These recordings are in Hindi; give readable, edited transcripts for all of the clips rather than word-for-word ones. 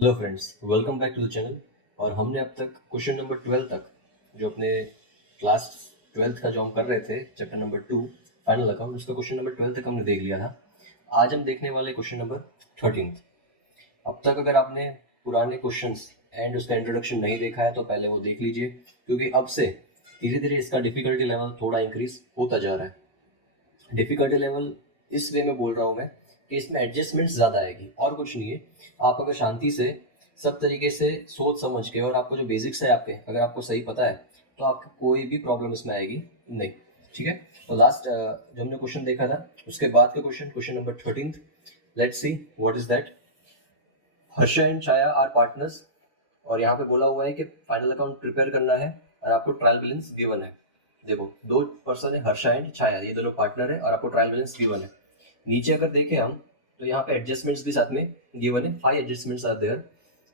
Hello friends, welcome back to the channel. और हमने अब तक क्वेश्चन नंबर 12 तक, जो अपने क्लास 12th का जो हम कर रहे थे, चैप्टर नंबर 2 फाइनल अकाउंट, उसका क्वेश्चन नंबर 12 तक हमने देख लिया था। आज हम देखने वाले क्वेश्चन नंबर 13। अब तक अगर आपने पुराने क्वेश्चंस एंड उसका इंट्रोडक्शन नहीं देखा है तो पहले वो देख लीजिए, क्योंकि अब से धीरे धीरे इसका डिफिकल्टी लेवल थोड़ा इंक्रीज होता जा रहा है। डिफिकल्टी लेवल इस वे में बोल रहा हूँ मैं कि इसमें एडजस्टमेंट्स ज़्यादा आएगी और कुछ नहीं है। आप अगर शांति से सब तरीके से सोच समझ के, और आपको जो बेसिक्स है आपके, अगर आपको सही पता है तो आपको कोई भी प्रॉब्लम इसमें आएगी नहीं। ठीक है, तो लास्ट जो हमने क्वेश्चन देखा था उसके बाद का question number 13। Let's see what is that. Harsha and Chhaya are partners, और यहाँ पे बोला हुआ है कि फाइनल अकाउंट प्रिपेयर करना है और आपको ट्रायल बैलेंस गिवन है। देखो, दो पर्सन है, हर्षा एंड छाया, ये दोनों पार्टनर है और आपको ट्रायल बैलेंस गिवन है। नीचे अगर देखें हम तो यहाँ पे एडजस्टमेंट्स भी साथ में गिवन है, 5 एडजस्टमेंट्स आर देयर।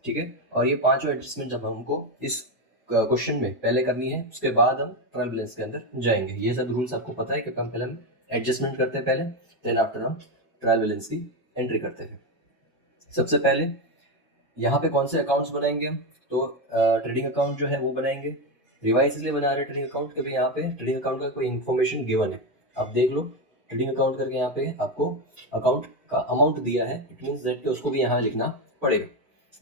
ठीक है, और ये पांचों एडजस्टमेंट जब हमको इस क्वेश्चन में पहले करनी है, उसके बाद हम ट्रायल बैलेंस के अंदर जाएंगे। ये सब रूल्स आपको पता है कि हम पहले हम एडजस्टमेंट करते हैं पहले, देन आफ्टर हम ट्रायल बैलेंस की एंट्री करते हैं। सबसे पहले यहाँ पे कौन से अकाउंट्स बनाएंगे हम, तो ट्रेडिंग अकाउंट जो है वो बनाएंगे। रिवाइज इसलिए बना रहे हैं ट्रेडिंग अकाउंट क्योंकि यहाँ पे ट्रेडिंग अकाउंट का कोई इन्फॉर्मेशन गिवन है। आप देख लो, ट्रेडिंग अकाउंट करके यहाँ पे आपको अकाउंट का अमाउंट दिया है, इट मीन्स दैट कि उसको भी यहाँ लिखना पड़ेगा।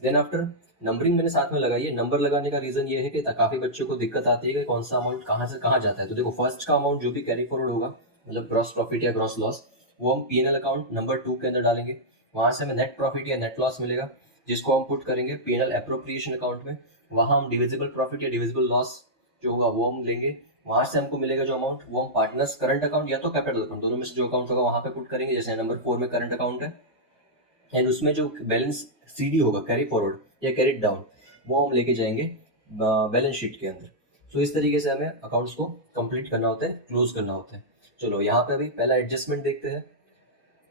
देन आफ्टर नंबरिंग मैंने साथ में लगाई है। नंबर लगाने का रीजन ये है कि काफी बच्चों को दिक्कत आती है कि कौन सा अमाउंट कहाँ से कहाँ जाता है। तो देखो, फर्स्ट का अमाउंट जो भी कैरी फॉरवर्ड होगा, मतलब ग्रॉस प्रॉफिट या ग्रॉस लॉस, वो हम पीएनएल अकाउंट नंबर 2 के अंदर डालेंगे। वहां से हमें नेट प्रॉफिट या नेट लॉस मिलेगा, जिसको हम पुट करेंगे पीएनएल एप्रोप्रिएशन अकाउंट में। वहां हम डिविजिबल प्रॉफिट या डिविजिबल लॉस जो होगा वो हम लेंगे। वहां से हमको मिलेगा जो अमाउंट, वो हम पार्टनर्स करंट अकाउंट या तो कैपिटल अकाउंट, दोनों में से जो अकाउंट होगा वहां पे पुट करेंगे। जैसे नंबर 4 में करंट अकाउंट है, एंड उसमें जो बैलेंस सीडी होगा, कैरी फॉरवर्ड या कैरी डाउन, वो हम लेके जाएंगे बैलेंस शीट के अंदर। सो इस तरीके से हमें अकाउंट्स को कंप्लीट करना होता है, क्लोज करना होता है। चलो यहाँ पे अभी पहला एडजस्टमेंट देखते हैं।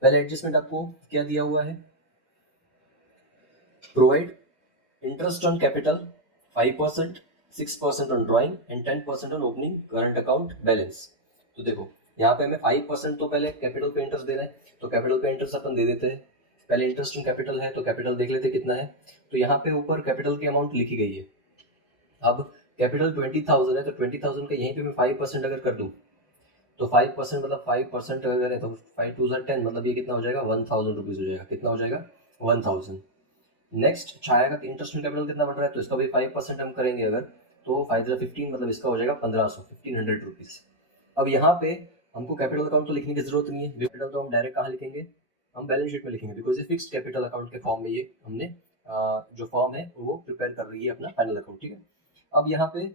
पहला एडजस्टमेंट आपको क्या दिया हुआ है, provide interest on capital 5%, 6% on drawing and 10% on opening current account balance। तो देखो, यहाँ पे हमें 5% तो पहले कैपिटल पे इंटरेस्ट देना है, तो कैपिटल पे इंटरेस्ट अपन दे देते हैं। पहले इंटरेस्ट ऑन कैपिटल है तो कैपिटल देख लेते कितना है। तो यहाँ पे ऊपर कैपिटल की अमाउंट लिखी गई है। अब कैपिटल 20,000 है, तो 20,000 का यहीं पे मैं 5% अगर कर दूं, तो 5% मतलब 5% अगर है तो 5 2 10, मतलब ये कितना हो जाएगा, 1,000 रुपीज हो जाएगा। कितना हो जाएगा, 1,000। नेक्स्ट, छाया का इंटरेस्ट कैपिटल कितना बढ़ रहा है, तो इसका भी 5% हम करेंगे अगर, तो 5 15, मतलब इसका हो जाएगा 1,500, 1,500 रुपीज। अब यहाँ पे हमको कैपिटल अकाउंट तो लिखने की जरूरत नहीं है, कैपिटल तो हम डायरेक्ट कहाँ लिखेंगे, हम बैलेंस शीट में लिखेंगे, बिकॉज ये फिक्स्ड कैपिटल अकाउंट के फॉर्म में ये हमने जो फॉर्म है वो प्रिपेयर कर रही है अपना फाइनल अकाउंट। ठीक है, अब यहाँ पे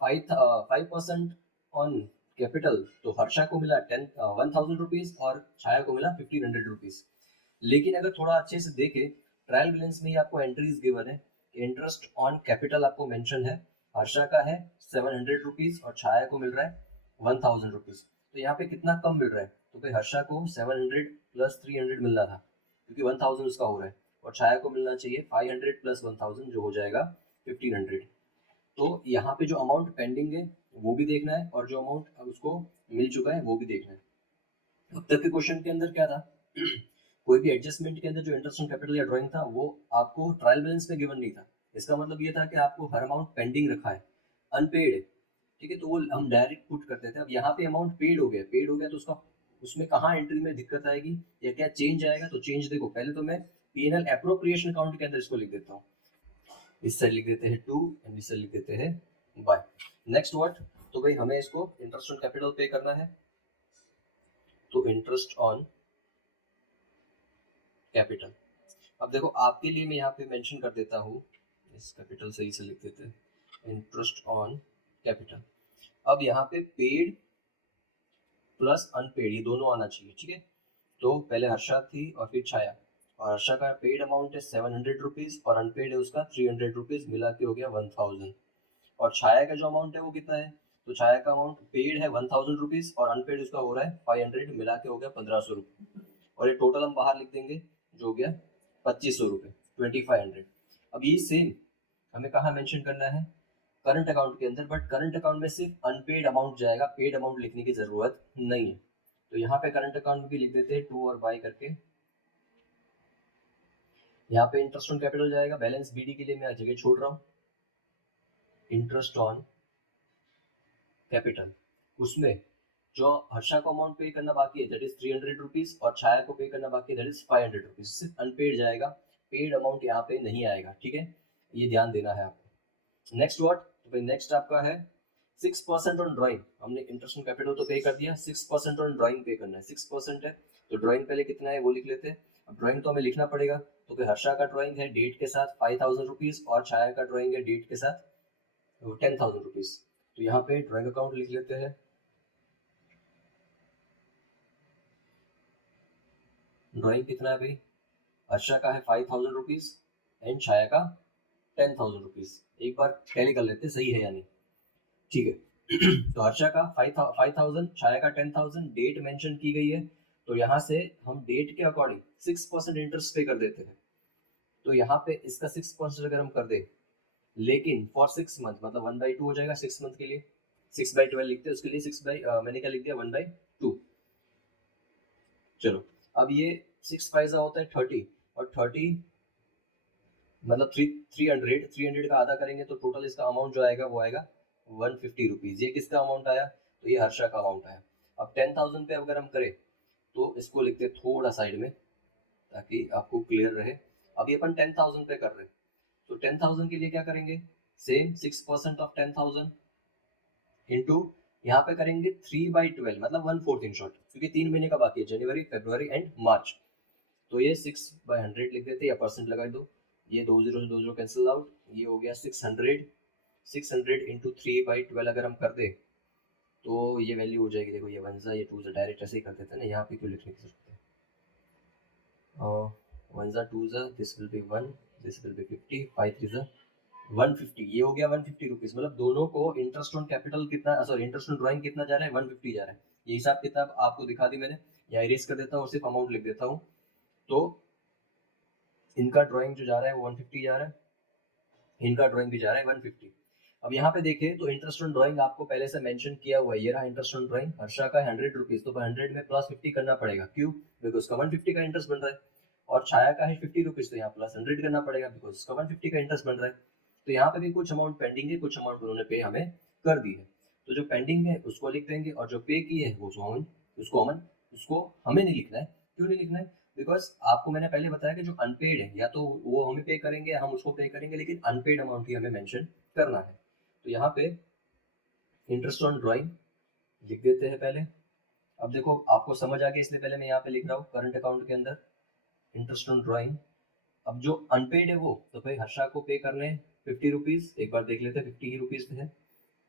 5% ऑन कैपिटल, तो हर्षा को मिला 1,000 रुपीज और छाया को मिला 1,500 रुपीज। लेकिन अगर थोड़ा अच्छे से देखे, ट्रायल बैलेंस में ही आपको एंट्रीज गिवन है। इंटरेस्ट ऑन कैपिटल आपको मेंशन है, हर्षा का है 700 रुपीज और छाया को मिल रहा है 1,000 रुपीज। तो यहाँ पे कितना कम मिल रहा है, तो भाई हर्षा को 700 प्लस 300 मिलना था, क्योंकि 1,000 उसका हो रहा है, और छाया को मिलना चाहिए 500 प्लस 1,000 जो हो जाएगा 1,500। तो यहाँ पे जो अमाउंट पेंडिंग है वो भी देखना है, और जो अमाउंट उसको मिल चुका है वो भी देखना है। अब तक के क्वेश्चन के अंदर क्या था, कोई भी एडजस्टमेंट के अंदर जो इंटरेस्ट ऑन कैपिटल या ड्राइंग था वो आपको ट्रायल बैलेंस में गिवन नहीं था। इसका मतलब ये था कि आपको हर अमाउंट पेंडिंग रखा है, अनपेड है। ठीक है, तो वो हम डायरेक्ट पुट करते थे। अब यहाँ पे अमाउंट पेड हो गया तो उसका, उसमें कहाँ एंट्री में दिक्कत आएगी या क्या चेंज आएगा, तो चेंज देखो, पहले तो मैं पीएनएल एप्रोप्रिएशन अकाउंट के अंदर इसको लिख देता हूँ। इस साइड लिख देते हैं 2 एंड इस साइड लिख देते हैं बाय। नेक्स्ट व्हाट, तो भाई हमें इसको इंटरेस्ट ऑन कैपिटल पे करना है, तो इंटरेस्ट ऑन कैपिटल। अब देखो, आपके लिए मैं यहाँ पे मेंशन कर देता हूँ, इस कैपिटल सही से लिख देते हैं, इंटरेस्ट ऑन कैपिटल। अब यहाँ पे पेड प्लस अनपेड ये दोनों आना चाहिए। ठीक है, तो पहले हर्षा थी और फिर छाया, और हर्षा का पेड अमाउंट है 700 रुपीज और अनपेड है उसका 300 रुपीज, मिला के हो गया 1,000। और छाया का जो अमाउंट है वो कितना है, तो छाया का अमाउंट पेड है 1,000 रुपीज और अनपेड उसका हो रहा है 500, मिला के हो गया 1,500 रुपये। और ये टोटल हम बाहर लिख देंगे, जो हो गया 2,500 रुपये, 2,500। अब ये सेम हमें कहाँ मेंशन करना है, करंट अकाउंट के अंदर, बट करंट अकाउंट में सिर्फ अनपेड अमाउंट जाएगा, पेड अमाउंट लिखने की जरूरत नहीं है। तो यहाँ पे करंट अकाउंट में भी लिख देते हैं 2 और बाय करके। यहाँ पे इंटरेस्ट ऑन कैपिटल जाएगा, बैलेंस बीडी के लिए मैं जगह छोड़ रहा हूँ, इंटरेस्ट ऑन कैपिटल, उसमें जो हर्षा को अमाउंट पे करना बाकी है दैट इज 300 रुपीज और छाया को पे करना बाकी है दैट इज 500 रुपीज, सिर्फ अनपेड जाएगा, पेड अमाउंट यहाँ पे नहीं आएगा, ठीक है, ये ध्यान देना है आपको। नेक्स्ट व्हाट, तो भाई नेक्स्ट आपका है 6% ऑन ड्राइंग, हमने इंटरेस्ट ऑन कैपिटल तो पे कर दिया, 6% ऑन ड्राइंग पे करना है, 6% है तो ड्राइंग पहले कितना है वो लिख लेते हैं। अब ड्राइंग तो हमें लिखना पड़ेगा, तो फिर हर्षा का ड्राइंग है डेट के साथ 5000 रुपीज और छाया का ड्राइंग है डेट के साथ 10,000 रुपीज, तो यहाँ पे ड्राइंग अकाउंट लिख लेते हैं। ड्राइंग कितना है भाई, हर्षा का है 5000 रुपीज एंड छाया का 10,000 रुपीज, एक बार टैली कर लेते सही है यानी, ठीक है। तो हर्षा का 5,000, छाया का 10,000, डेट मेंशन की गई है, तो यहाँ से हम डेट के अकॉर्डिंग 6% इंटरेस्ट पे कर देते हैं, तो यहाँ पे इसका 6% अगर हम कर दे, लेकिन फॉर 6 मंथ मतलब 1/2 हो जाएगा 6 मंथ के लिए, 6/12 लिखते हैं उसके लिए, मैंने क्या लिख दिया 1/2। चलो अब ये 6 पैसा होता है 30 और 30 मतलब 300 का आधा करेंगे तो टोटल इसका अमाउंट जो आएगा वो आएगा 150 रुपीज। ये किसका अमाउंट आया, तो ये हर्षा का अमाउंट आया। अब 10,000 पे अगर हम करें तो इसको लिखते हैं थोड़ा साइड में ताकि आपको क्लियर रहे। अभी अपन 10,000 पे कर रहे हैं, तो 10,000 के लिए क्या करेंगे, सेम 6% ऑफ 10,000 इंटू यहाँ पे करेंगे 3/12 मतलब 1/4 इन शॉर्ट, क्योंकि 3 महीने का बाकी है, जनवरी फरवरी एंड मार्च, तो ये 6/100 लिख देते या परसेंट लगा दो, ये 2 0 कैंसिल आउट, ये हो गया 600 इंटू 3/12 अगर हम कर दे तो ये वैल्यू हो जाएगी, देखो ये 1 ये 2 डायरेक्ट ऐसे ही कर देते हैं ना, यहाँ पे क्यों लिखने की जरूरत है, 1 2 this will be 1, this will be 50, 5 3 150, ये हो गया 150 रुपीज, मतलब दोनों को इंटरेस्ट ऑन कैपिटल कितना, सॉरी इंटरेस्ट ऑन ड्राइंग कितना जा रहा है 150 जा रहा है। ये हिसाब किताब आपको दिखा दी मैंने, या इरेज कर देता हूँ और सिर्फ अमाउंट लिख देता हूँ, तो इनका ड्राइंग जो जा रहा है वो 150 जा रहा है, इनका ड्राइंग भी जा रहा है 150। अब यहाँ पे देखें तो इंटरेस्ट ऑन ड्राइंग आपको पहले से मेंशन किया हुआ है, ये रहा इंटरेस्ट ऑन ड्राइंग, हर्षा का 100 रुपीज, तो 100 में प्लस 50 करना पड़ेगा, क्यों, बिकॉज उसका 150 का इंटरेस्ट बन रहा है, और छाया का है 50 रुपीज, तो यहाँ प्लस 100 करना पड़ेगा बिकॉज उसका 150 का इंटरेस्ट बन रहा है। तो यहाँ पे भी कुछ अमाउंट पेंडिंग है, कुछ अमाउंट उन्होंने पे हमें कर दी है, तो जो पेंडिंग है उसको लिख देंगे और जो पे की है वो उसको हमें नहीं लिखना है। क्यों नहीं लिखना है, बिकॉज आपको मैंने पहले बताया कि जो अनपेड है या तो वो हमें पे करेंगे या हम उसको पे करेंगे, लेकिन अनपेड अमाउंट ही हमें मेंशन करना है। तो यहाँ पे इंटरेस्ट ऑन ड्राइंग लिख देते हैं पहले। अब देखो आपको समझ आ गया इसलिए पहले मैं यहाँ पे लिख रहा हूँ करंट अकाउंट के अंदर इंटरेस्ट ऑन ड्राइंग। अब जो अनपेड है वो तो भाई हर्षा को पे करने हैं 50 रुपीज, एक बार देख लेते हैं 50 ही रुपीज है,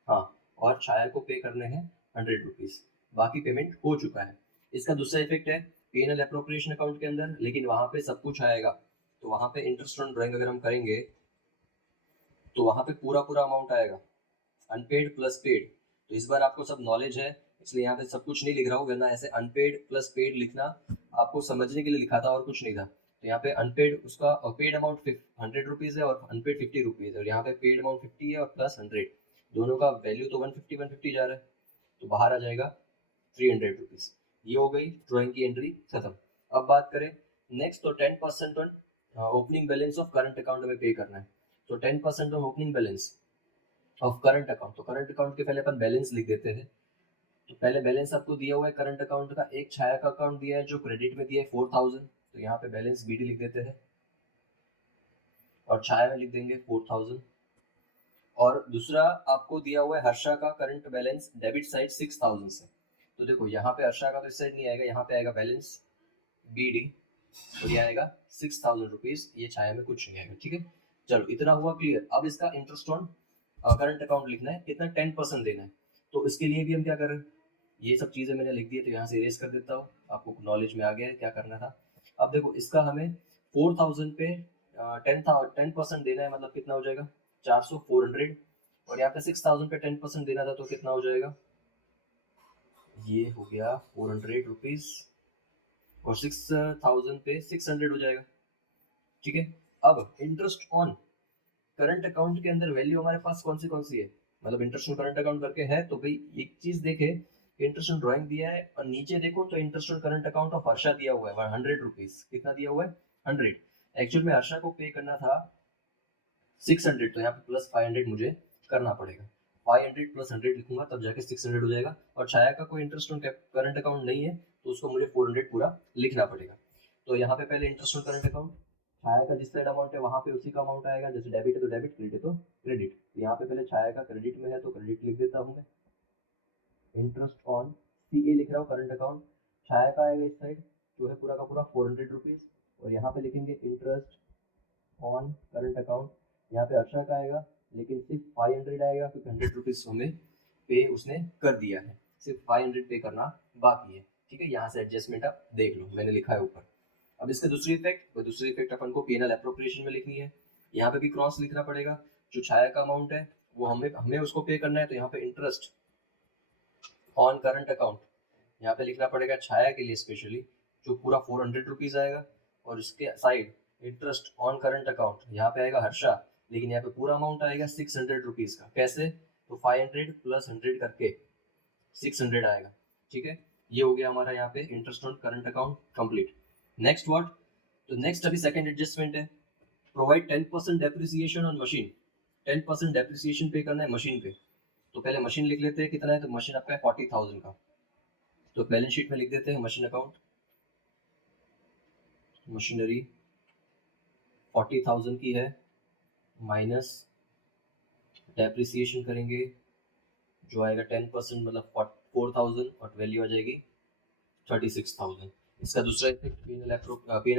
हाँ, और छाया को पे करने हैं 100 रुपीज, बाकी पेमेंट हो चुका है। इसका दूसरा इफेक्ट है पेनल एप्रोप्रिएशन अकाउंट के अंदर, लेकिन वहां पे सब कुछ आएगा, तो वहां पे इंटरेस्ट ऑन ड्राइंग अगर हम करेंगे तो वहां पे पूरा पूरा अमाउंट आएगा, अनपेड प्लस पेड, तो इस बार आपको सब नॉलेज है इसलिए यहाँ पे सब कुछ नहीं लिख रहा हूँ, वरना ऐसे अनपेड प्लस पेड लिखना आपको समझने के लिए लिखा था और कुछ नहीं था। तो यहाँ पे अनपेड उसका पेड अमाउंट 100 रुपीज है और अनपेड 50 रुपीज है, और यहाँ पे पेड अमाउंट 50 है और प्लस 100, दोनों का वैल्यू तो 150 जा रहा है, तो बाहर आ जाएगा 300 रुपीज। ये हो गई ड्राइंग की एंट्री खत्म। अब बात करें नेक्स्ट, तो 10% on opening balance of current account हमें पे करना है, तो 10% on opening balance of current account, तो करंट अकाउंट के पहले अपन बैलेंस लिख देते हैं। तो पहले बैलेंस आपको दिया हुआ है करंट अकाउंट का, एक छाया का अकाउंट दिया है जो क्रेडिट में दिया है 4000, तो यहाँ पे बैलेंस बीडी लिख देते हैं और छाया में लिख देंगे 4000। और दूसरा आपको दिया हुआ है हर्षा का करंट बैलेंस डेबिट साइड 6000 से, तो देखो यहाँ पे हर्षा का तो इस साइड नहीं आएगा, यहाँ पे आएगा बैलेंस बीडी और ये आएगा 6000 रुपीज, ये छाया में कुछ नहीं आएगा, ठीक है। चलो इतना हुआ क्लियर। अब इसका इंटरेस्ट ऑन करंट अकाउंट लिखना है, कितना 10% देना है, तो इसके लिए भी हम क्या कर रहे हैं, ये सब चीजें मैंने लिख दी है तो यहाँ से इरेज कर देता हूँ, आपको नॉलेज में आ गया है क्या करना था। अब देखो इसका हमें 4000 पे 10% देना है, मतलब कितना हो जाएगा 400 400, और यहाँ पे 6000 पे 10% देना था तो कितना हो जाएगा, ये हो गया 400 रुपीज और 6000 पे 600 हो जाएगा, ठीक है। अब इंटरेस्ट ऑन करंट अकाउंट के अंदर वैल्यू हमारे पास कौन सी है, मतलब इंटरेस्ट ऑन करंट अकाउंट करके है, तो भाई एक चीज देखे इंटरेस्ट ऑन ड्राइंग दिया है और नीचे देखो तो interest on current account of Harsha दिया हुआ है 100 रुपीज, कितना दिया हुआ है 100, एक्चुअल में हर्षा को पे करना था 600, तो यहाँ पे प्लस 500 मुझे करना पड़ेगा। 500 प्लस 100 लिखूंगा तब जाके 600 हो जाएगा। और छाया का कोई इंटरेस्ट ऑन करंट अकाउंट नहीं है, तो उसको मुझे 400 पूरा लिखना पड़ेगा। तो यहाँ पे पहले इंटरेस्ट ऑन करंट अकाउंट, छाया का जिस साइड अमाउंट है वहाँ पे उसी का अमाउंट आएगा। जैसे डेबिट है तो डेबिट, क्रेडिट है तो क्रेडिट। यहाँ पे पहले छाया का क्रेडिट में है तो क्रेडिट लिख देता हूँ मैं। इंटरेस्ट ऑन CA लिख रहा हूँ करंट अकाउंट, छाया का आएगा इस साइड जो है पूरा का पूरा 400 रुपीज़। और यहाँ पे लिखेंगे इंटरेस्ट ऑन करंट अकाउंट, यहाँ पे हर्षा का आएगा लेकिन सिर्फ 500 आएगा क्योंकि 100 रुपीज़ हमें पे उसने कर दिया है, सिर्फ 500 पे करना बाकी है। ठीक है, यहाँ से एडजस्टमेंट आप देख लो, मैंने लिखा है ऊपर। अब इसका दूसरी इफेक्ट अपन को P&L एप्रोप्रिएशन में लिखनी है। यहाँ पे भी क्रॉस लिखना पड़ेगा। जो छाया का अमाउंट है वो हमें उसको पे करना है, तो यहाँ पे इंटरेस्ट ऑन करंट अकाउंट यहाँ पे लिखना पड़ेगा छाया के लिए स्पेशली, जो पूरा 400 रुपीज़ आएगा। और उसके side interest on current account यहाँ पे आएगा हर्षा, लेकिन यहाँ पे पूरा अमाउंट आएगा 600 रुपीज़ का। कैसे? तो 500 प्लस 100 करके 600 आएगा। ठीक है, ये हो गया हमारा यहाँ पे interest on current account complete. Next what? तो नेक्स्ट अभी सेकंड एडजस्टमेंट है, provide 10% depreciation on machine. 10% depreciation पे करना है मशीन पे। तो पहले मशीन लिख लेते हैं कितना है, तो मशीन आपका है 40,000 का। तो बैलेंस शीट में लिख देते हैं मशीन अकाउंट, मशीनरी 40,000 की है, माइनस डेप्रिसिएशन करेंगे जो आएगा 10% मतलब 4,000 और वैल्यू आ जाएगी 36,000। इसका दूसरा इफेक्ट P&L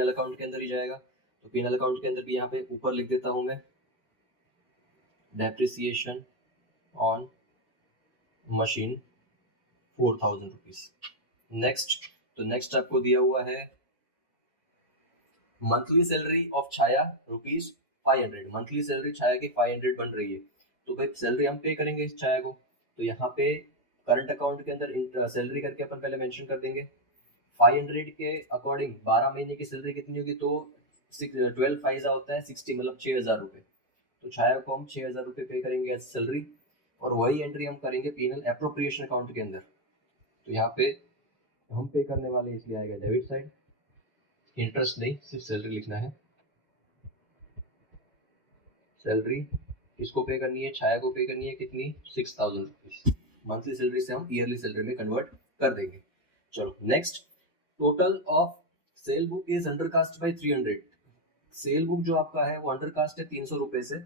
अकाउंट के अंदर ही जाएगा। तो P&L अकाउंट के अंदर भी यहाँ पे ऊपर लिख देता हूँ मैं depreciation on machine 4,000 rupees. Next, तो नेक्स्ट आपको दिया हुआ है monthly salary of Chhaya ₹500। Monthly salary Chhaya की 500 बन रही है, तो भाई सैलरी हम पे करेंगे इस छाया को। तो यहाँ पे करंट अकाउंट के अंदर सैलरी करके अपन पहले मेंशन कर देंगे। 500 के अकॉर्डिंग 12 महीने की सैलरी कितनी होगी, तो 12 फाइजा होता है 60, मतलब 6,000 रुपये। तो छाया को हम 6,000 रुपये पे करेंगे एज सैलरी, और वही एंट्री हम करेंगे P&L एप्रोप्रिएशन अकाउंट के अंदर। तो यहाँ पे हम पे करने वाले इसलिए आएगा डेबिट साइड, इंटरेस्ट नहीं, सिर्फ सैलरी लिखना है। सैलरी किसको पे करनी है? छाया को पे करनी है। कितनी? 6,000 रुपीज़। मंथली सैलरी से हम ईयरली सैलरी में कन्वर्ट कर देंगे। चलो next, total of cell book is undercast by 300। Cell book जो आपका है वो अंडरकास्ट है 300 रुपये से।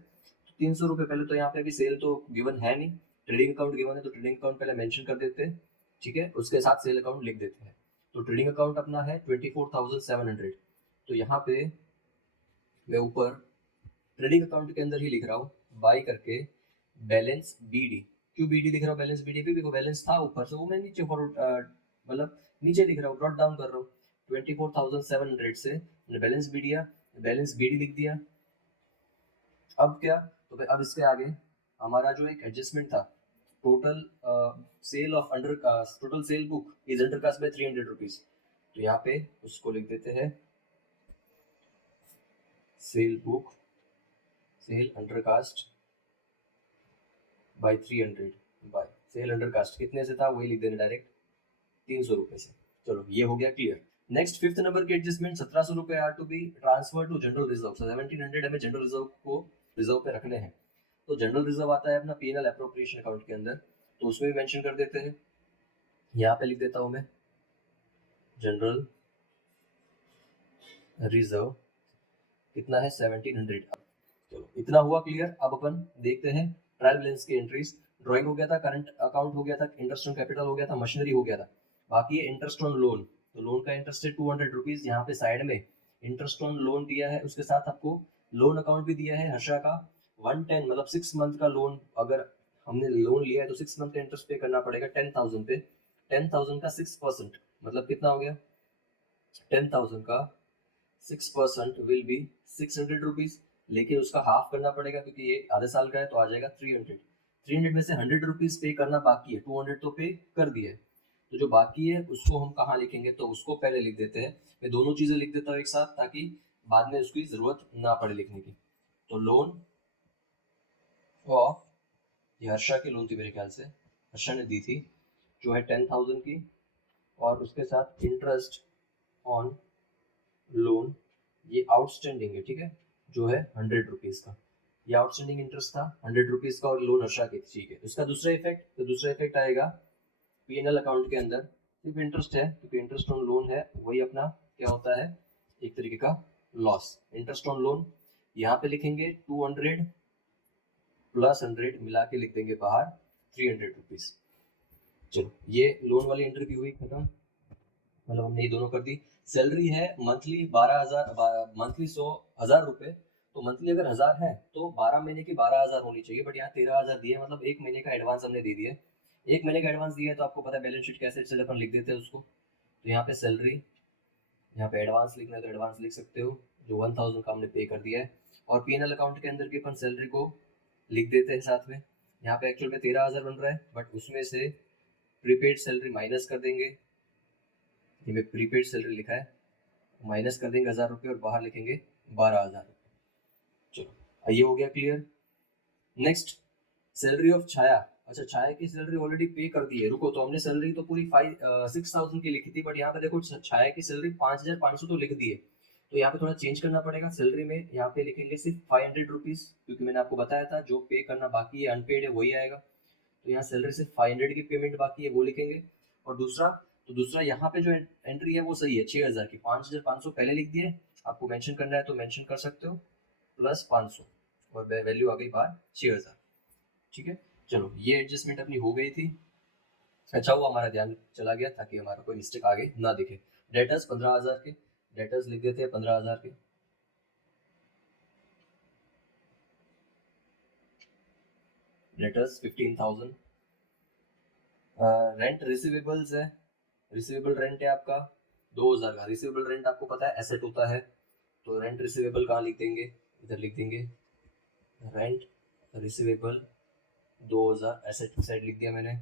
300 रुपये पहले तो यहाँ पे अभी सेल तो गिवन है नहीं, ट्रेडिंग अकाउंट गिवन है, तो ट्रेडिंग अकाउंट पहले मेंशन कर देते हैं। ठीक है, उसके साथ सेल अकाउंट लिख देते हैं। तो ट्रेडिंग अकाउंट अपना है 24,700। तो यहाँ पे मैं ऊपर ट्रेडिंग अकाउंट के अंदर ही लिख रहा हूँ बाई करके बैलेंस BD। क्यों BD लिख रहा हूँ बैलेंस BD पे? बिकॉज बैलेंस था ऊपर से, वो मैं नीचे मतलब नीचे लिख रहा हूँ, ब्रॉट डाउन कर रहा हूँ। 24,700 से बैलेंस BD लिख दिया। अब क्या? तो अब इसके आगे हमारा जो एक एडजस्टमेंट था, total sale book is undercast by 300 rupees. तो यहाँ पे उसको लिख देते हैं sale undercast by 300 by sale undercast कितने से था वही लिख देना डायरेक्ट, 300 रुपये से। चलो ये हो गया क्लियर। नेक्स्ट फिफ्थ नंबर के एडजस्टमेंट, 1700 रुपये are to be transfer to general reserve. 1700 हमें जनरल रिजर्व को रिजर्व पे रखने हैं। तो जनरल रिजर्व आता है अपना P&L एप्रोप्रिएशन अकाउंट के अंदर, तो उसमें भी मेंशन कर देते हैं। यहाँ पे लिख देता हूँ मैं जनरल रिजर्व कितना है 1700। चलो इतना हुआ क्लियर। अब अपन देखते हैं ट्रायल बैलेंस की एंट्रीज। ड्राइंग हो गया था, करंट अकाउंट हो गया था, इंटरेस्ट ऑन कैपिटल हो गया था, मशीनरी हो गया था। बाकी है इंटरेस्ट ऑन लोन। तो लोन का इंटरेस्ट है 200 रुपीज। यहाँ पे साइड में इंटरेस्ट ऑन लोन दिया है, उसके साथ आपको लोन अकाउंट भी दिया है हर्षा का 110, मतलब 6 मंथ का लोन। अगर हमने लोन लिया है तो 6 मंथ का इंटरेस्ट पे करना पड़ेगा 10,000 पे। 10,000 का 6% मतलब कितना हो गया? 10,000 का 6% विल बी 600 रुपीज, लेकिन उसका हाफ करना पड़ेगा क्योंकि ये आधे साल का है, तो आ जाएगा 300। 300 में से 100 रुपीज पे करना बाकी है, 200 तो पे कर दिया है। तो जो बाकी है उसको हम कहाँ लिखेंगे? तो उसको पहले लिख देते हैं। मैं दोनों चीजें लिख देता हूँ एक साथ ताकि बाद में उसकी जरूरत ना पड़े लिखने की। तो लोन ऑफ, ये हर्षा की लोन थी मेरे ख्याल से, हर्षा ने दी थी, जो है 10,000 की, और उसके साथ इंटरेस्ट ऑन लोन ये आउटस्टैंडिंग है, ठीक है, जो है 100 रुपीज़ का, ये आउटस्टैंडिंग इंटरेस्ट था 100 रुपीज़ का और लोन हर्षा की थी, ठीक है। उसका दूसरा इफेक्ट, तो दूसरा इफेक्ट आएगा पीएनएल अकाउंट के अंदर सिर्फ इंटरेस्ट है, क्योंकि इंटरेस्ट ऑन लोन है, वही अपना क्या होता है, एक तरीके का लॉस। इंटरेस्ट ऑन लोन यहाँ पे लिखेंगे 200 प्लस 100 मिला के लिख देंगे बाहर 300 रुपीज़। चलो ये लोन वाली एंट्री भी हुई खत्म, मतलब हमने ये दोनों कर दी। सैलरी है मंथली 12,000, मंथली 100,000 रुपये, तो मंथली अगर 1000 है तो 12 महीने की 12,000 होनी चाहिए, बट यहाँ 13,000 दिए, मतलब एक महीने का एडवांस हमने दे दिया है। एक महीने का एडवांस दिया है तो आपको पता है बैलेंस शीट कैसे चले, अपन लिख देते हैं उसको। तो यहाँ पे सैलरी, यहाँ पे एडवांस लिखना है तो एडवांस लिख सकते हो, जो 1000 का हमने पे कर दिया है। और पीएनएल अकाउंट के अंदर की अपन सैलरी को लिख देते हैं साथ में। यहाँ पे एक्चुअल में 13,000 बन रहा है, बट उसमें से प्रीपेड सैलरी माइनस कर देंगे, ये में प्रीपेड सैलरी लिखा है, माइनस कर देंगे 1000 रुपये और बाहर लिखेंगे 12,000 रुपये। चलो ये हो गया क्लियर। नेक्स्ट सैलरी ऑफ छाया। अच्छा, छाया की सैलरी ऑलरेडी पे कर दी है, रुको, तो हमने सैलरी तो पूरी 6,000 की लिखी थी, बट यहाँ पे देखो छाया की सैलरी 5,500 तो लिख दी है, तो यहाँ पे थोड़ा चेंज करना पड़ेगा। सैलरी में यहाँ पे लिखेंगे सिर्फ 500 रुपीज़, क्योंकि मैंने आपको बताया था जो पे करना बाकी है अनपेड है वही आएगा, तो यहाँ सैलरी सिर्फ 500 की पेमेंट बाकी है वो लिखेंगे। और दूसरा, तो दूसरा यहाँ पे जो एंट्री है वो सही है, 6,000 की, 5,500 पहले लिख दिए, आपको मेंशन करना है तो मेंशन कर सकते हो, प्लस 500 और वैल्यू आ गई बाहर 6,000, ठीक है। चलो ये एडजस्टमेंट अपनी हो गई थी, अच्छा हुआ हमारा ध्यान चला गया ताकि हमारा कोई मिस्टेक आगे ना दिखे। डेटर्स 15,000 के, डेटर्स लिख देते हैं 15,000 के। डेटर्स 15,000। रेंट रिसीवेबल्स है, रिसीवेबल रेंट है आपका 2,000 का। रिसीवेबल रेंट आपको पता है एसेट होता है, तो रेंट रिसीवेबल कहाँ लिख देंगे, इधर लिख देंगे रेंट रिसीवेबल 2,000, एसेट की साइड लिख दिया मैंने।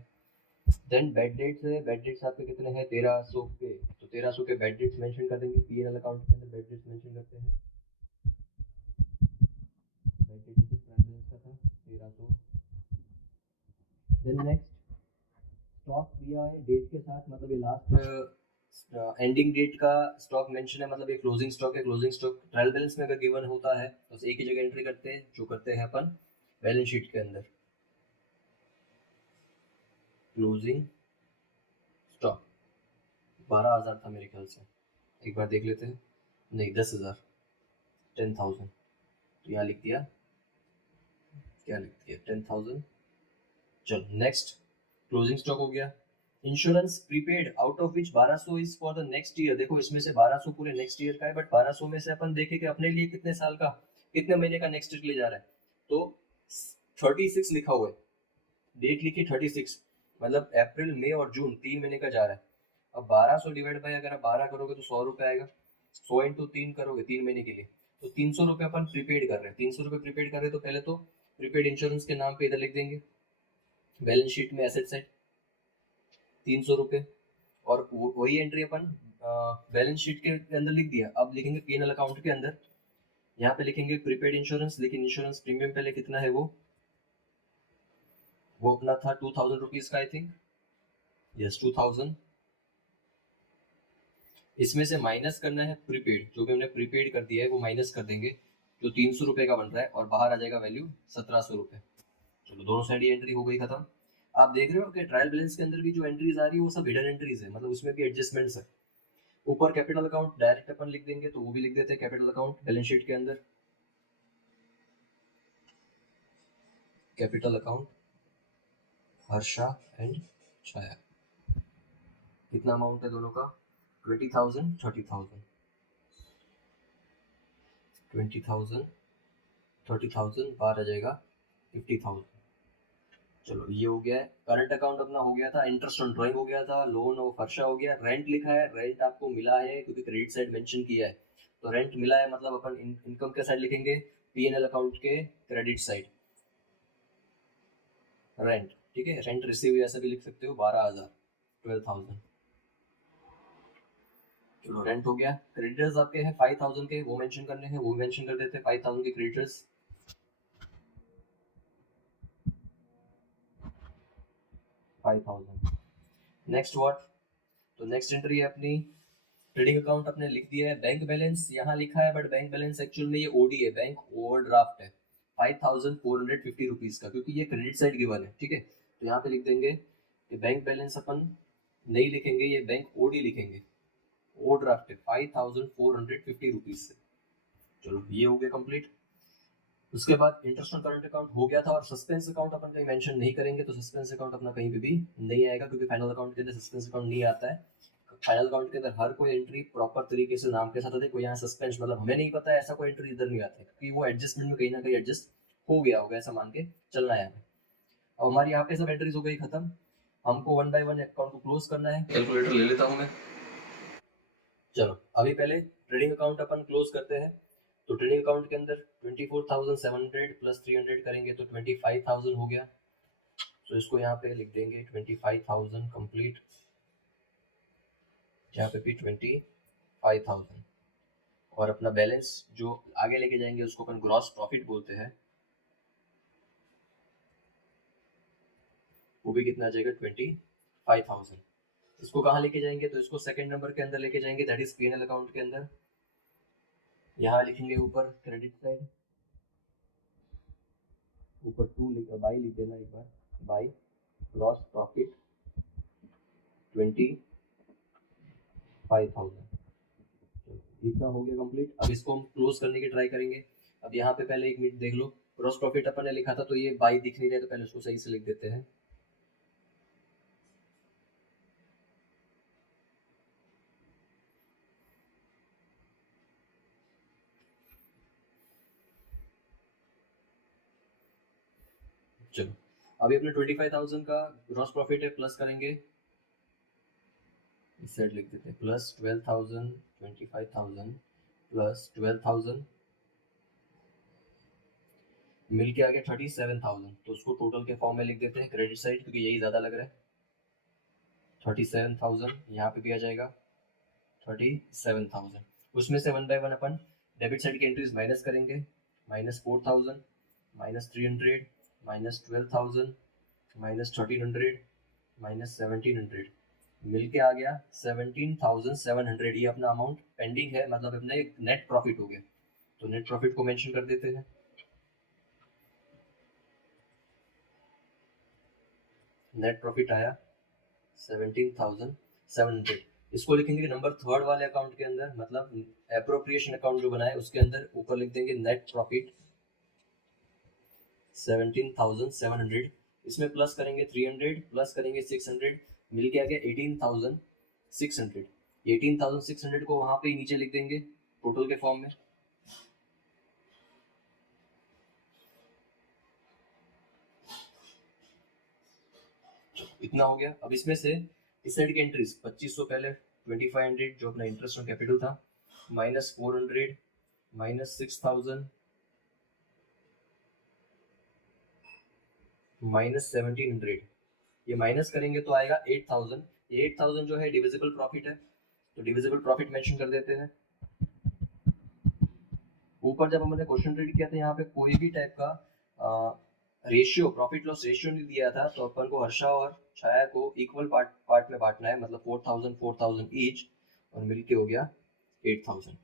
देन बेड डेट्स है, बेड डेट्स आपके कितने हैं 1,300 के, तो 1,300 के बेड डेट्स मेंशन कर देंगे, पीएनएल अकाउंट के अंदर बेड डेट्स मेंशन करते हैं। बेड डेट इसे प्राइम बैलेंस का था 1,300। देन नेक्स्ट स्टॉक दिया है डेट के साथ, मतलब ये लास्ट एंडिंग डेट का स्टॉक मेंशन है, मतलब ये क्लोजिंग स्टॉक है। क्लोजिंग स्टॉक ट्रायल बैलेंस में अगर गिवन होता है तो एक ही जगह एंट्री करते हैं, जो करते हैं अपन बैलेंस शीट के अंदर। क्लोजिंग स्टॉक 12,000 था मेरे ख्याल से, एक बार देख लेते हैं, नहीं 10,000, 10,000, तो यहाँ लिख दिया, क्या लिख दिया 10,000। चलो नेक्स्ट क्लोजिंग स्टॉक हो गया। Insurance prepaid out of which 1200 is for the next year, देखो इसमें से 1200 पूरे नेक्स्ट ईयर का है, बट 1200 में से अपन देखें कि अपने लिए कितने साल का, कितने महीने का नेक्स्ट ईयर ले जा रहा है, तो 36 लिखा हुआ है, डेट लिखी 36, मतलब अप्रैल मई और जून 3 महीने का जा रहा है। अब 1200 डिवाइड बाय अगर आप 12 करोगे तो 100 रुपये आएगा, 100 इंटू 3 करोगे 3 महीने के लिए, तो 300 रुपये अपन प्रीपेड कर रहे हैं। 300 रुपये प्रीपेड कर रहे हैं तो पहले तो प्रीपेड इंश्योरेंस के नाम पे इधर लिख देंगे बैलेंस शीट में एसेट साइड 300 रुपये, और वही एंट्री अपन बैलेंस शीट के अंदर लिख दिया। अब लिखेंगे पीएनएल अकाउंट के अंदर, यहाँ पे लिखेंगे प्रीपेड इंश्योरेंस, लेकिन इंश्योरेंस प्रीमियम पहले कितना है, वो अपना था 2,000 रुपीज का, आई थिंक, यस 2,000। इसमें से माइनस करना है प्रीपेड, जो भी हमने प्रीपेड कर दिया है वो माइनस कर देंगे, जो 300 रुपये का बन रहा है, और बाहर आ जाएगा वैल्यू 1,700 रुपये। चलो दोनों साइड ये एंट्री हो गई खत्म। आप देख रहे हो कि ट्रायल बैलेंस के अंदर भी जो एंट्रीज आ रही है वो सब हिडन एंट्रीज है, मतलब उसमें भी एडजस्टमेंट्स है। ऊपर कैपिटल अकाउंट डायरेक्ट अपन लिख देंगे, तो वो भी लिख देते हैं कैपिटल अकाउंट बैलेंस शीट के अंदर। कैपिटल अकाउंट हर्षा एंड छाया, कितना अमाउंट है दोनों का, 20,000, 30,000, 20,000, 30,000, बाहर आ जाएगा 50,000। चलो ये हो गया है। करंट अकाउंट अपना हो गया था, इंटरेस्ट ऑन ड्राइंग हो गया था, लोन और खर्चा हो गया। रेंट लिखा है, रेंट आपको मिला है क्योंकि क्रेडिट साइड मेंशन किया है, तो रेंट मिला है, मतलब अपन इनकम के साइड लिखेंगे पीएनएल अकाउंट के क्रेडिट साइड रेंट, ठीक है। रेंट रिसीव ऐसा भी लिख सकते हो 12,000, 12,000। चलो रेंट हो गया। क्रेडिटर्स आपके हैं 5,000 के, वो मेंशन करने हैं, वो मेंशन कर देते हैं 5,000 के क्रेडिटर्स। 5,000। नेक्स्ट व्हाट, तो नेक्स्ट एंट्री है अपनी ट्रेडिंग अकाउंट अपने लिख दिया है, बैंक बैलेंस यहाँ लिखा है बट बैंक बैलेंस एक्चुअल में ये ओडी है, बैंक ओवरड्राफ्ट है 5450 रुपीज का, क्योंकि ये क्रेडिट साइड गिवन है, ठीक है। तो यहाँ पे लिख देंगे कि बैंक बैलेंस अपन नहीं लिखेंगे, ये बैंक ओडी लिखेंगे, ओवरड्राफ्ट है 5450 रुपीज से। चलो ये हो गया कंप्लीट। उसके बाद इंटरेस्ट ऑन करंट अकाउंट हो गया था, और सस्पेंस अकाउंट अपन कहीं मेंशन नहीं करेंगे, तो सस्पेंस अकाउंट अपना कहीं पे भी नहीं आएगा, क्योंकि फाइनल अकाउंट के अंदर सस्पेंस अकाउंट नहीं आता है। फाइनल अकाउंट के अंदर हर कोई एंट्री प्रॉपर तरीके से नाम के साथ आती है, कोई यहाँ सस्पेंस मतलब हमें नहीं पता है ऐसा कोई एंट्री इधर नहीं आती, क्योंकि वो एडजस्टमेंट में कहीं ना कहीं एडजस्ट हो गया होगा, ऐसा मान के चलना है हमें। अब हमारी यहाँ पे सब एंट्रीज हो गई खत्म, हमको 1 बाय 1 अकाउंट को क्लोज करना है। कैलकुलेटर ले लेता हूँ मैं। चलो अभी पहले ट्रेडिंग अकाउंट अपन क्लोज करते हैं। तो ट्रेडिंग अकाउंट के अंदर 24,700 प्लस 300 करेंगे तो 25,000 हो गया। तो इसको यहाँ पे लिख देंगे 25,000 कंप्लीट, यहाँ पे भी 25,000, और अपना बैलेंस जो आगे लेके जाएंगे उसको अपन ग्रॉस प्रॉफिट बोलते हैं, वो भी कितना आ जाएगा 25,000। इसको कहाँ लेके जाएंगे, तो इसको सेकंड नंबर के अंदर लेके जाएंगे, दैट इज पीएनएल अकाउंट के अंदर। यहाँ लिखेंगे ऊपर क्रेडिट साइड, ऊपर 2 बाई लिख देना एक बार, बाई ग्रॉस प्रॉफिट 25,000। इतना हो गया कंप्लीट। अब इसको हम क्लोज करने की ट्राई करेंगे। अब यहाँ पे पहले 1 मिनट देख लो, ग्रॉस प्रॉफिट अपन ने लिखा था तो ये बाई दिख नहीं रहा, तो पहले उसको सही से लिख देते हैं। चलो अभी अपने 25,000 का ग्रॉस प्रॉफिट है, प्लस करेंगे, इस साइड लिख देते हैं, प्लस 12,000, 25,000 प्लस 12,000 मिल के आ गया 37,000। तो उसको टोटल के फॉर्म में लिख देते हैं क्रेडिट साइड, क्योंकि यही ज़्यादा लग रहा है। 37,000 यहाँ पे भी आ जाएगा 37,000। उसमें से 1 बाय 1 अपन डेबिट साइड की एंट्रीज माइनस करेंगे, -4,000, -300, -12,000, -1,300, -1,700 मिल के आ गया 17,700। ये अपना अमाउंट पेंडिंग है, मतलब अपना एक नेट प्रॉफिट हो गया। तो नेट प्रॉफिट को मेंशन कर देते हैं, नेट प्रॉफिट आया 17,700। इसको लिखेंगे नंबर थर्ड वाले अकाउंट के अंदर, मतलब एप्रोप्रिएशन अकाउंट जो बनाए उसके अंदर ऊपर लिख देंगे नेट प्रॉफिट 17,700। इसमें प्लस करेंगे 300, प्लस करेंगे 600, मिल के आ गया 18,600। 18,600 को वहां पे नीचे लिख देंगे टोटल के फॉर्म में। इतना हो गया। अब इसमें से इस साइड की एंट्रीज 2500 पहले, 2500 जो अपना इंटरेस्ट ऑन कैपिटल था, -400, -6,000, -1,700। ये माइनस करेंगे तो आएगा 8,000। ये 8,000 जो है डिविजिबल प्रॉफिट है, तो डिविजिबल प्रॉफिट मेंशन कर देते हैं। ऊपर जब हमने क्वेश्चन रीड किया था यहाँ पे कोई भी टाइप का रेशियो, प्रॉफिट लॉस रेशियो नहीं दिया था, तो अपन को हर्षा और छाया को इक्वल पार्ट में बांटना है, मतलब 4,000 ईच, और मिलके हो गया 8,000।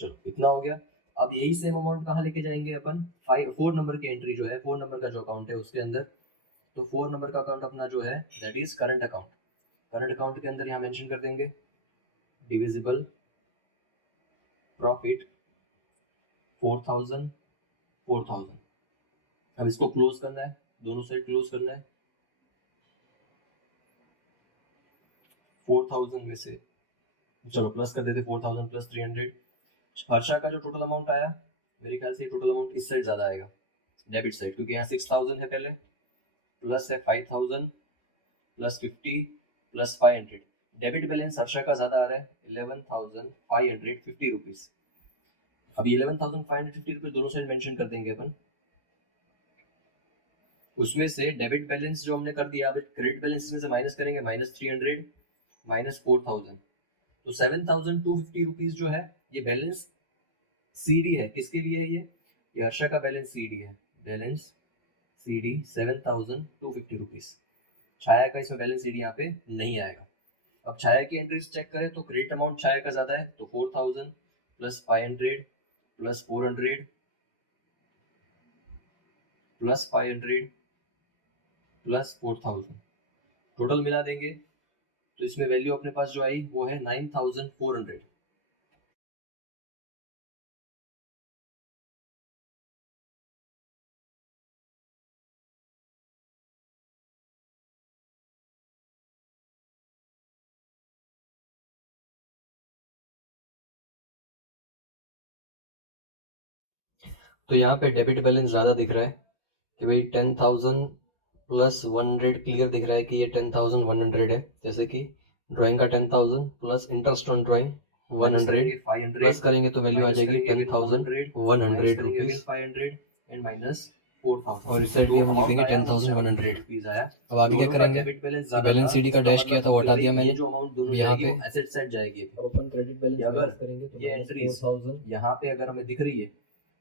चलो इतना हो गया। अब यही सेम अमाउंट कहाँ लेके जाएंगे अपन, 4 नंबर की एंट्री जो है, 4 नंबर का जो अकाउंट है उसके अंदर। तो 4 नंबर का अकाउंट अपना जो है that is current account. Current account के अंदर यहाँ मेंशन कर देंगे डिविजिबल प्रॉफिट 4,000, 4,000। अब इसको क्लोज करना है, दोनों साइड क्लोज करना है। 4,000 में से चलो प्लस कर देते, 4,000 प्लस 300। हर्षा का जो टोटल अमाउंट आया, मेरे ख्याल से टोटल अमाउंट इस साइड ज्यादा आएगा, डेबिट साइड, क्योंकि यहाँ 6,000 है पहले, प्लस है 5,000, plus 50, plus 500। Debit balance Harsha का ज्यादा आ रहा है 11,550 रुपीज। अब 11,550 रुपीज दोनों साइड मेंशन कर देंगे अपन। उसमें से डेबिट बैलेंस जो हमने कर दिया, अब क्रेडिट बैलेंस में से माइनस करेंगे, -300, -4,000, तो 7,250 रुपीज जो है ये बैलेंस सीडी है। किसके लिए है ये हर्षा का बैलेंस सीडी है, बैलेंस सीडी 7,250 रुपीज। छाया का इसमें बैलेंस सीडी यहाँ पे नहीं आएगा। अब छाया की एंट्रीज चेक करें तो क्रेडिट अमाउंट छाया का ज्यादा है, तो 4000 plus 500 plus 400 plus 500 plus 4000 total मिला देंगे तो इसमें वैल्यू अपने पास जो आई वो है 9400। तो यहाँ पे डेबिट बैलेंस ज़्यादा दिख रहा है कि भाई 10,000 प्लस 100 क्लियर दिख रहा है कि ये 10,100 है, जैसे कि ड्राइंग का 10,000 plus interest on drawing 100 plus करेंगे तो वैल्यू आ जाएगी 10,100 रुपीज 500 एंड माइनस 4,000 और इस साइड भी हम लिखेंगे 10,100 रुपीज आया। अब आगे क्या करेंगे, बैलेंस शीट का डैश किया था वो हटा दिया मैंने, जो अमाउंट दोनों यहाँ पे एसेट साइड जाएगी। अब अपन क्रेडिट बैलेंस अगर करेंगे तो ये एंट्रीज यहाँ पे अगर हमें दिख रही है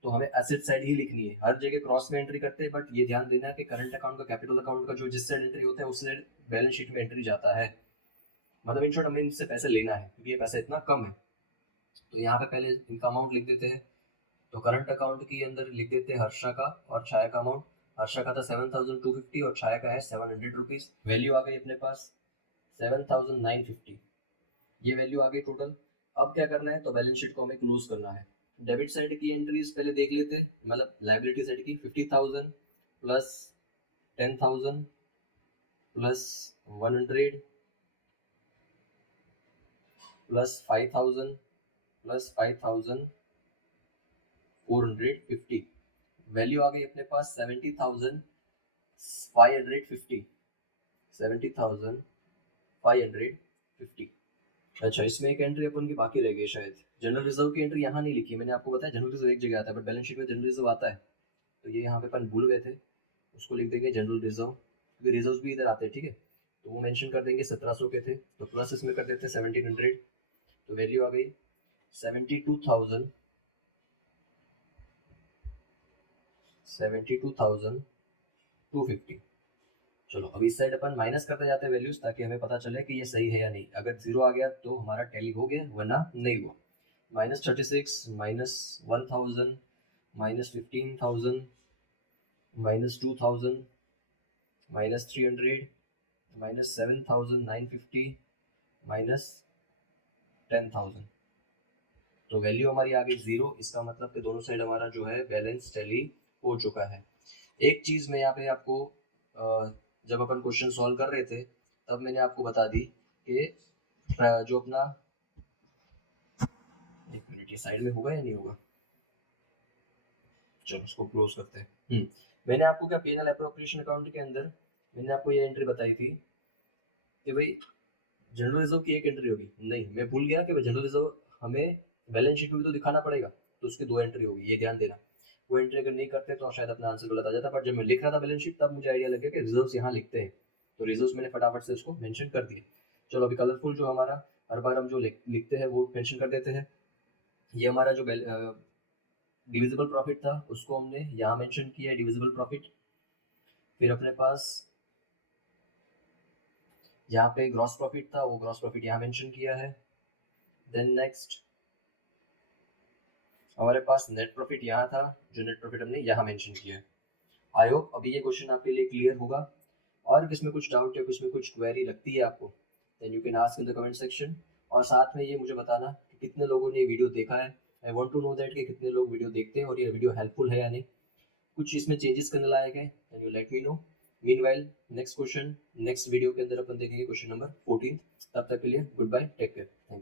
तो हमें एसेट साइड ही लिखनी है। हर जगह क्रॉस में एंट्री करते हैं, बट ये ध्यान देना है कि करंट अकाउंट का कैपिटल अकाउंट का जो जिस साइड एंट्री होता है उस साइड बैलेंस शीट में एंट्री जाता है। मतलब इन शॉर्ट हमें इनसे पैसे लेना है क्योंकि ये पैसा इतना कम है। तो यहाँ पे पहले इनका अमाउंट लिख देते हैं। तो करंट अकाउंट के अंदर लिख देते हैं हर्षा का और छाया का अमाउंट। हर्षा का था 7,250 और छाया का है 700 रुपीज। वैल्यू आ गई अपने पास 7,950, ये वैल्यू आ गई टोटल। अब क्या करना है, तो बैलेंस शीट को हमें क्लोज करना है। डेबिट साइड की एंट्रीज पहले देख लेते हैं, मतलब लायबिलिटी साइड की 50,000 plus 10,000 plus 100 plus 5,000 plus 5,450, value आ गई अपने पास 70,550 70,550। अच्छा, इसमें एक एंट्री अपन की बाकी रह गई शायद, जनरल रिजर्व की एंट्री यहाँ नहीं लिखी। मैंने आपको बताया जनरल रिजर्व एक जगह आता है, बट बैलेंस शीट में जनरल रिजर्व आता है, तो ये यहाँ पे अपन भूल गए थे, उसको लिख देंगे जनरल रिजर्व, क्योंकि रिजर्व भी इधर आते हैं, ठीक है। तो वो मेंशन कर देंगे 1700 के थे, तो प्लस इसमें कर देते हैं 1700, तो वैल्यू आ गई 72,250। चलो अब इस साइड अपन माइनस करते जाते हैं वैल्यूज, ताकि हमें पता चले कि ये सही है या नहीं। अगर जीरो आ गया तो हमारा टैली हो गया, वरना नहीं हुआ। -36 -1,000 -15,000 -2,000 -300 -7,950 -10,000, तो वैल्यू हमारी आ गई 0। इसका मतलब कि दोनों साइड हमारा जो है बैलेंस टैली हो चुका है। एक चीज़ मैं यहाँ पे आपको जब अपन क्वेश्चन सॉल्व कर रहे थे तब मैंने आपको बता दी कि जो अपना, एक मिनट, ये साइड में होगा या नहीं होगा, चलो उसको क्लोज करते हैं। मैंने आपको क्या P&L एप्रोप्रिएशन अकाउंट के अंदर मैंने आपको ये एंट्री बताई थी कि भाई जनरल रिजर्व की एक एंट्री होगी। नहीं, मैं भूल गया कि भाई जनरल रिजर्व हमें बैलेंस शीट में भी तो दिखाना पड़ेगा, तो उसकी 2 एंट्री होगी, ये ध्यान देना। वो एंट्री अगर नहीं करते तो शायद अपना आंसर गलत आ जाता, बट जब मैं लिख रहा था बैलेंस शीट तब मुझे आइडिया लग गया कि रिजर्व्स यहाँ लिखते हैं, तो रिजर्व्स मैंने फटाफट से उसको मेंशन कर दिया। चलो अभी कलरफुल जो हमारा हर बार हम जो लिखते हैं वो मेंशन कर देते हैं। ये हमारा जो डिविजिबल प्रॉफिट था उसको हमने यहाँ मेंशन किया है, डिविजिबल प्रॉफिट। फिर अपने पास यहाँ पे ग्रॉस प्रॉफिट था, वो ग्रॉस प्रॉफिट यहाँ मेंशन किया है। देन नेक्स्ट हमारे पास नेट प्रॉफिट यहाँ था, जो नेट प्रॉफिट हमने यहाँ मेंशन किया है। आई होप अभी ये क्वेश्चन आपके लिए क्लियर होगा। और इसमें कुछ डाउट या इसमें कुछ क्वेरी लगती है आपको, then you can ask in the comment section. और साथ में ये मुझे बताना कि कितने लोगों ने ये वीडियो देखा है। I want to know that कि कितने लोग वीडियो देखते हैं और ये वीडियो हेल्पफुल है या नहीं, कुछ इसमें चेंजेस करने लायक है, then you let me know. Meanwhile next question next video के अंदर अपन देखेंगे क्वेश्चन नंबर 14। तब तक के लिए goodbye, take care, thank you.